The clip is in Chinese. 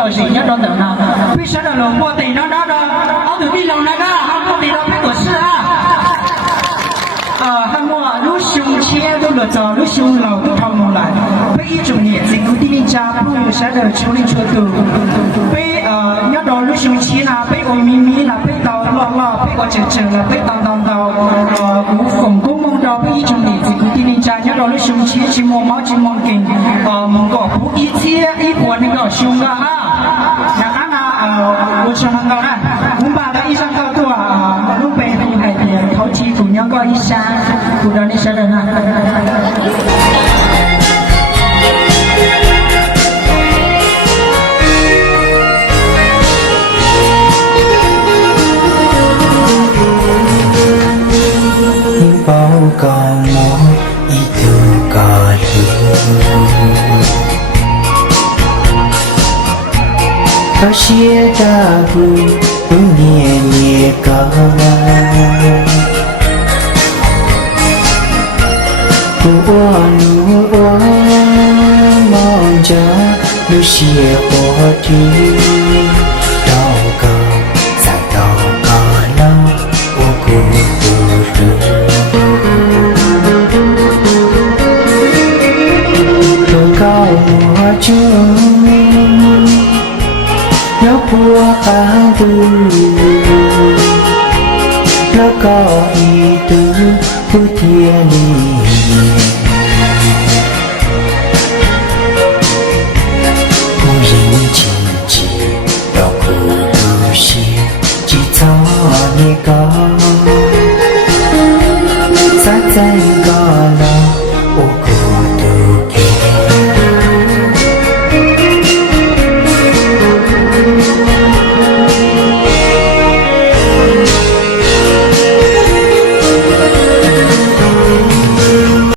要谁要等等呢？为啥呢？老婆等着着的，熬的比老那个，还不等着别多事啊！还我如胸前都落着，如胸老都掏弄来，被一种眼睛固定家不有啥的处理出头，被要到如胸前啦，被我咪咪啦，被到老被我整了，被当无缝公梦到被一种眼睛固定家，要到如胸前去摸毛去摸根，蒙个不一切一波那个胸啊我说很高了，我把的一上高度路北路海边，头起姑娘过一山，不知道你晓得呢？报告我一头咖喱。他写的不念高，我忙着有些话题，祷告再祷告了，我孤独人，祷告我就。要过半途，แล้วก็อีกผู้เทียลีผู้หญิงจริงๆเราคือผู้เชี่ยวจิตใจนี่ก็สะใจก็แล้วโอ้กูดูเก่ง